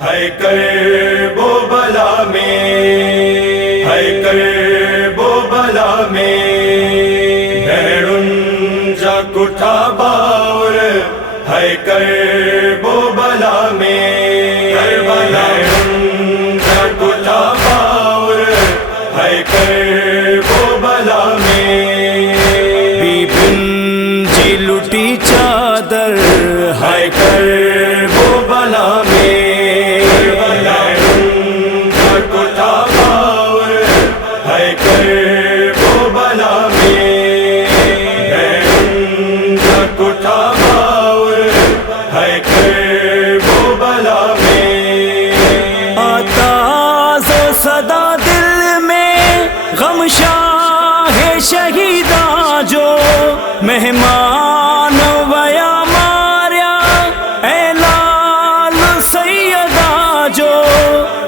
ہے کرب و بلا میں، ہے کرب و بلا میں، بیرون جا کٹھا باور ہے کرب و بلا میں، کربلا بیرون جا کٹھا باور ہے کرب و بلا میں، بی بن جی لٹی چادر ہے کرب و بلا میں، صدا دل میں غم شاہ شہیداں جو مہمان ویا ماریا، اے لال سیدہ جو،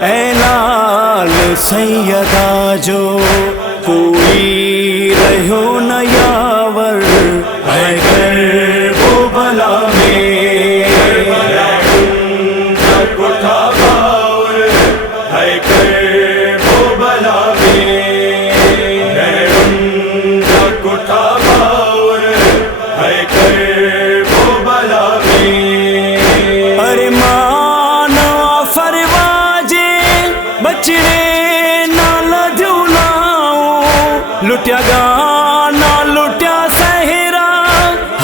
اے لال سیدہ جو، کوئی رہو نہ یاور ہے کرب و بلا میں، بچڑے نال جھولاؤں، لٹیا گانا لٹیا سہرا،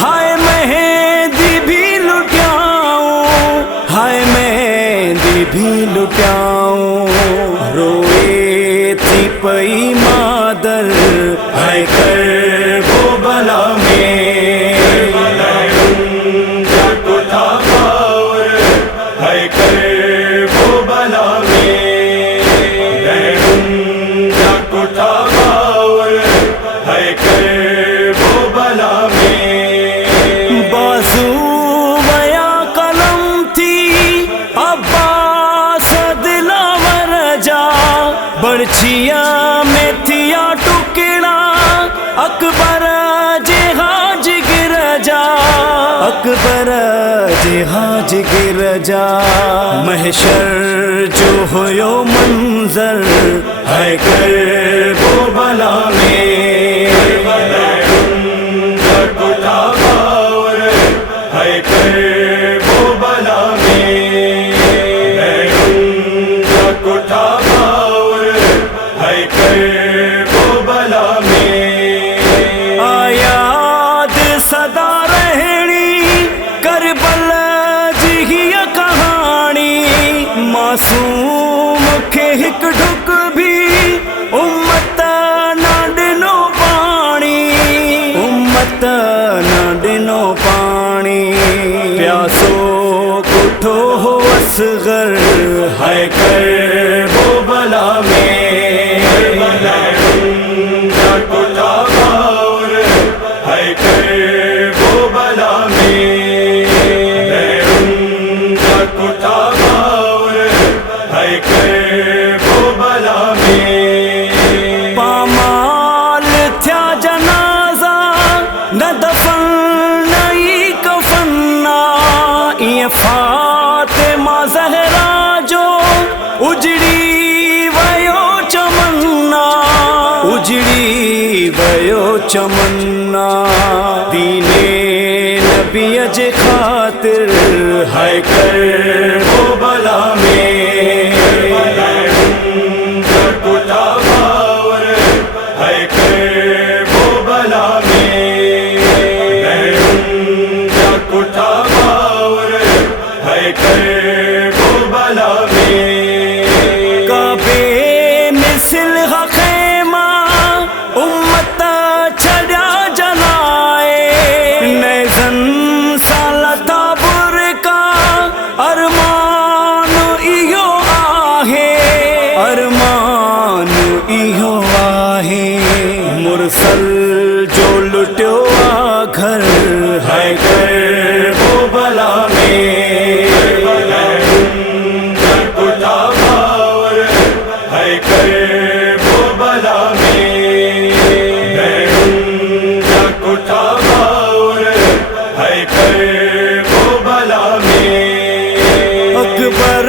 ہائے مہندی بھی لٹیاؤں، ہائے مہندی بھی لٹیاؤں، روئے تھی پئی مادر ہے کرب و بلا میں، برچھیا میں تھیا ٹکڑا، اکبر جہاں جگر جا، اکبر جہاں جگر جا، محشر جو ہویو منظر ہے کرب و بلا میں، آیاد صدا رہنی کربل جی کہانی، معصوم کے ہک ڈھک بھی امت نہ ڈنو پانی، امت نہ ڈنو پانی، پیاسو کٹھو ہو اصغر ہے کرب و بلا میں، پامال تھیا جنازہ نہ دفن نئی کفنا، یہ فاطمہ زہرا جو اجڑی ویو چمنا، اجڑی ویو چمنا، دین نبی اج خاطر ہے کرب و بلا میں، کعبے مثل خیمہ امت چھڑیا جلائے، نیزن سالتا برکا ارمان ایو آہے، ارمان ایو آہے، مرسل جو لٹیو آ گھر ہے کرب و بلا میں، اکبر